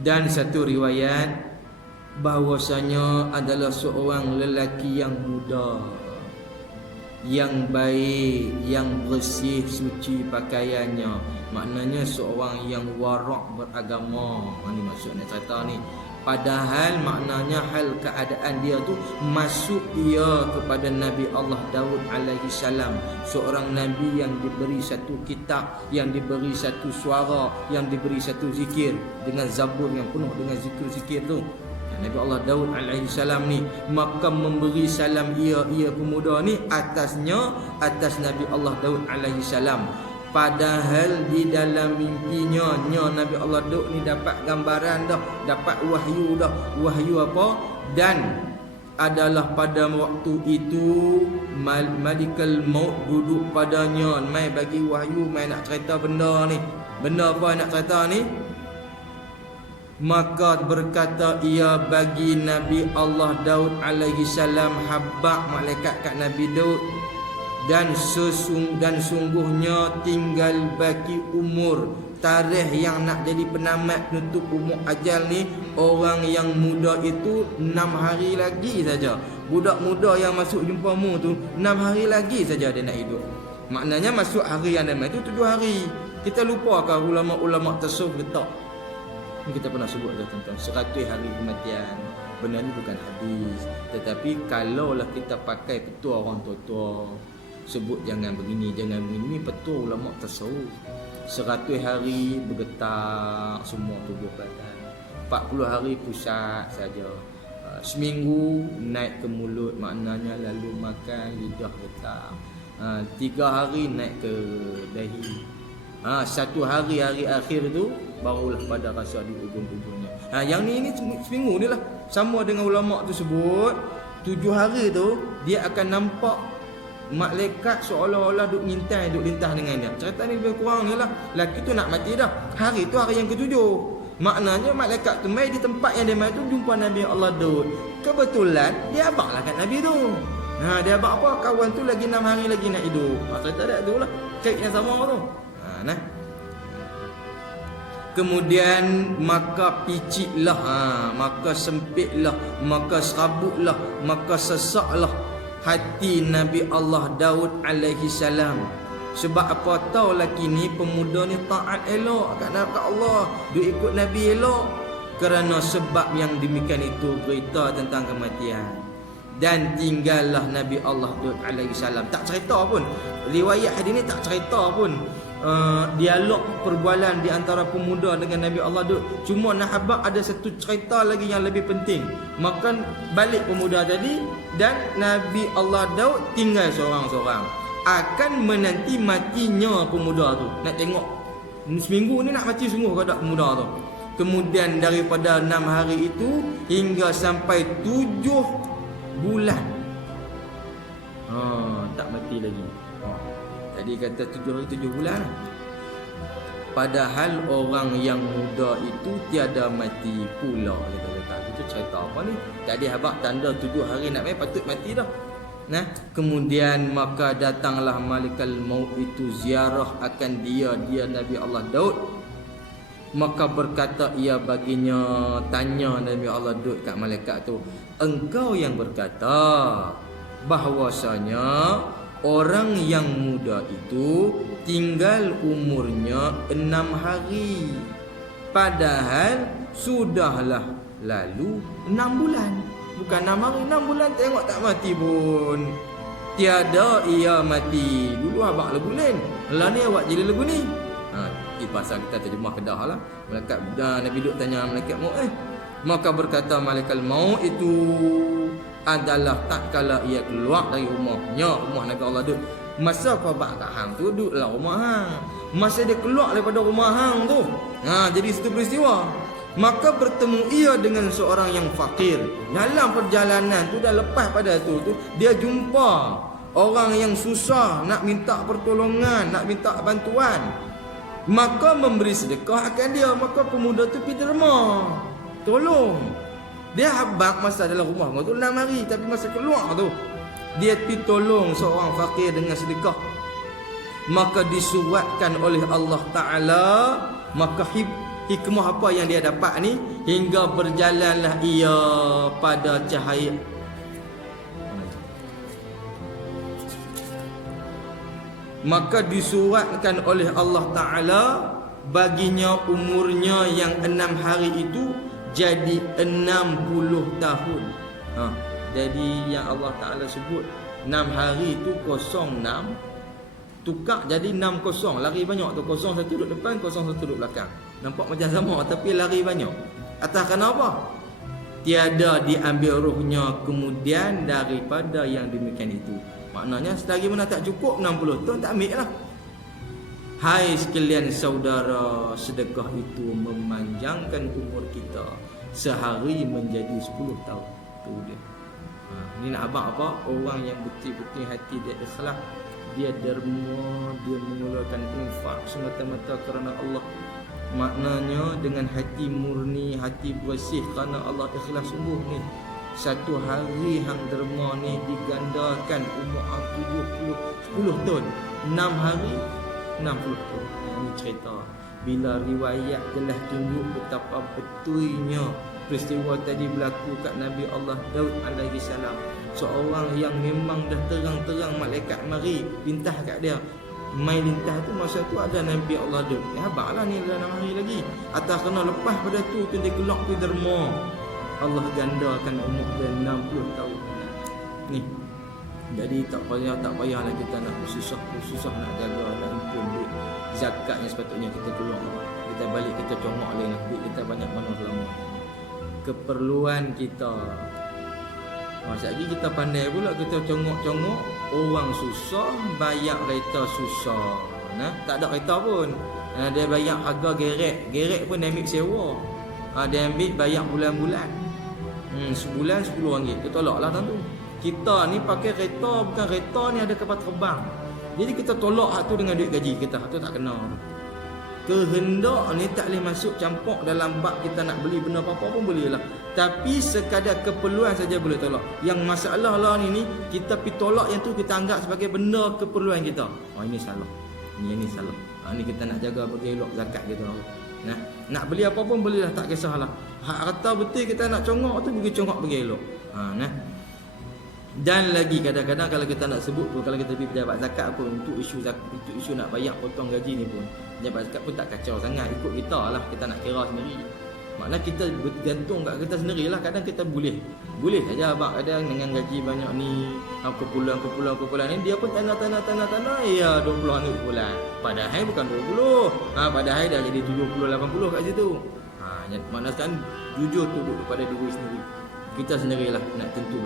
Dan satu riwayat bahwasanya adalah seorang lelaki yang muda, yang baik, yang bersih suci pakaiannya. Maknanya seorang yang warak beragama. Ini maksudnya cerita ni. Padahal maknanya hal keadaan dia tu masuk ia kepada Nabi Allah Daud alaihi salam, seorang nabi yang diberi satu kitab, yang diberi satu suara, yang diberi satu zikir dengan zabur yang penuh dengan zikir-zikir tu. Nabi Allah Daud alaihi salam ni, maka memberi salam ia pemuda ni atas Nabi Allah Daud alaihi salam. Padahal di dalam mimpinya Nabi Allah Daud ni dapat gambaran dah, dapat wahyu dah. Wahyu apa? Dan adalah pada waktu itu Malikul Maut duduk padanya, mai bagi wahyu, mai nak cerita benda ni. Benda apa nak cerita ni? Maka berkata ia bagi Nabi Allah Daud alaihi salam habaq malaikat kat Nabi Daud, dan sungguhnya tinggal bagi umur, tarikh yang nak jadi penamat penutup umur ajal ni, orang yang muda itu 6 hari lagi saja. Budak muda yang masuk jumpa mu tu 6 hari lagi saja dia nak hidup. Maknanya masuk hari yang nama itu 7 hari. Kita lupa ke ulama-ulama tasawuf letak, kita pernah sebut dah tentang 100 hari kematian. Benda ni bukan hadis, tetapi kalaulah kita pakai petua orang tua-tua, sebut jangan begini, ni petua ulama tasawuf. 100 hari bergetar semua tubuh badan, 40 hari pusat saja, seminggu naik ke mulut, maknanya lalu makan lidah getar, 3 hari naik ke dahi, 1 hari akhir tu barulah pada rasa di ujung-ujungnya. Yang ni seminggu ni lah. Sama dengan ulama tu sebut 7 hari tu dia akan nampak malaikat seolah-olah duk ngintai, duk lintah dengan dia. Cerita ni lebih kurang ni lah. Laki tu nak mati dah. Hari tu hari yang ke-7. Maknanya malaikat tu mai di tempat yang dia mai tu jumpa Nabi Allah Daud. Kebetulan dia abang lah kat Nabi tu. Dia abang apa? Kawan tu lagi 6 hari lagi nak hidup. Cerita dia tu lah. Cek yang sama tu. Kemudian maka picitlah, maka sempitlah, maka serabutlah, maka sesaklah hati Nabi Allah Daud alaihi salam. Sebab apa tahu laki ni pemuda ni taat elok kat Allah, dia ikut Nabi elok. Kerana sebab yang demikian itu berita tentang kematian. Dan tinggallah Nabi Allah Daud alaihi salam. Tak cerita pun, riwayat hadis ni tak cerita pun dialog perbualan di antara pemuda dengan Nabi Allah Daud. Cuma nak habaq ada satu cerita lagi yang lebih penting. Maka balik pemuda tadi dan Nabi Allah Daud tinggal seorang-seorang, akan menanti matinya pemuda tu. Nak tengok seminggu ni nak mati sungguh ke tak pemuda tu. Kemudian daripada 6 hari itu hingga sampai 7 bulan tak mati lagi. Tadi kata 7 hari 7 bulan. Padahal orang yang muda itu tiada mati pula. Itu cerita apa ni? Tadi habaq tanda 7 hari nak patut mati dah. Kemudian maka datanglah Malikul Maut itu ziarah akan dia Nabi Allah Daud. Maka berkata ia baginya, tanya Nabi Allah Daud kat malaikat tu, engkau yang berkata bahwasanya orang yang muda itu tinggal umurnya 6 hari, padahal sudahlah lalu 6 bulan. Bukan 6 hari, 6 bulan tengok tak mati pun. Tiada ia mati. Dulu abang lagu lain, lah ni awak jadi lagu ni. Pasal kita terjemah Kedah lah. Malaikat Nabi Daud tanya malaikat maut, maka berkata Malikul Maut itu adalah tak kala ia keluar dari rumahnya, rumah Nabi Allah Daud. Masa kau bak kat hang tu duduklah rumah hang. Masa dia keluar daripada rumah hang tu, jadi satu peristiwa. Maka bertemu ia dengan seorang yang fakir. Dalam perjalanan tu dah lepas pada tu dia jumpa orang yang susah, nak minta pertolongan, nak minta bantuan. Maka memberi sedekah akan dia. Maka pemuda tu pergi derma, tolong. Dia habaq masa dalam rumah tu 6 hari, tapi masa keluar tu dia pergi tolong seorang fakir dengan sedekah. Maka disuratkan oleh Allah Ta'ala, maka hikmah apa yang dia dapat ni? Hingga berjalanlah ia pada cahaya. Maka disuratkan oleh Allah Ta'ala baginya umurnya yang 6 hari itu jadi 60 tahun. Jadi yang Allah Ta'ala sebut 6 hari itu 06, tukar jadi 60. Lari banyak tu, 01 duduk depan, 01 duduk belakang. Nampak macam sama tapi lari banyak. Atas kenapa? Tiada diambil rohnya kemudian daripada yang demikian itu. Maknanya selagi mana tak cukup 60 tahun, tak ambil lah. Hai sekalian saudara, sedekah itu memanjangkan umur kita sehari menjadi 10 tahun. Tu dia. Ini nak abang apa? Orang yang betul-betul hati dia ikhlas, dia derma, dia mengeluarkan infak semata-mata kerana Allah. Maknanya dengan hati murni, hati bersih kerana Allah, ikhlas sungguh ni. Satu hari hang derma ni digandakan umur 10 tahun, 6 hari 60 tahun. Ini cerita bila riwayat telah tunjuk betapa betulnya peristiwa tadi berlaku kat Nabi Allah Daud alaihi salam. Seorang yang memang dah terang-terang malaikat mari lintah kat dia. Mai lintah tu masa tu ada Nabi Allah Daud. Habaqlah ni dalam 6 hari lagi. Atas kena lepas pada tu dia kelak pergi derma. Allah gandakan umur dia 60 tahun. Ni. Jadi tak payahlah kita nak susah nak jaga, nak impun duit zakat yang sepatutnya kita keluar. Kita balik kita congok lagi duit kita banyak mana lama. Keperluan kita. Masa lagi kita pandai pula kita congok-congok orang susah bayar kereta susah. Nah, tak ada kereta pun. Dia bayar harga gerek pun dia ambil sewa. Dia ambil bayar bulan-bulan. Sebulan RM10. Kita tolaklah tentu. Kita ni pakai kereta, bukan kereta ni ada kapal terbang. Jadi kita tolak hak tu dengan duit gaji kita. Hak tu tak kena. Kehendak ni tak boleh masuk campur dalam bab kita nak beli benda apa-apa pun boleh lah. Tapi sekadar keperluan saja boleh tolak. Yang masalah lah ni kita pergi tolak yang tu kita anggap sebagai benda keperluan kita. Ini salah. Ini salah. Ni kita nak jaga bagi elok zakat kita. Nah, nak beli apa pun boleh lah, tak kisahlah. Hak harta betul kita nak congok tu pergi congok bagi elok. Nah. Dan lagi kadang-kadang kalau kita nak sebut pun, kalau kita pergi pejabat zakat pun untuk isu nak bayar potong gaji ni pun, pejabat zakat pun tak kacau sangat, ikut kita lah, kita nak kira sendiri. Maknanya kita bergantung kat kita sendirilah. Kadang kita boleh saja abang kadang dengan gaji banyak ni, kumpulan ni dia pun tanda ya 20 ni bulan. Padahal bukan 20. Padahal dah jadi 70 80 kat situ. Maknanya sekarang jujur tu pada diri sendiri. Kita sendirilah nak tentu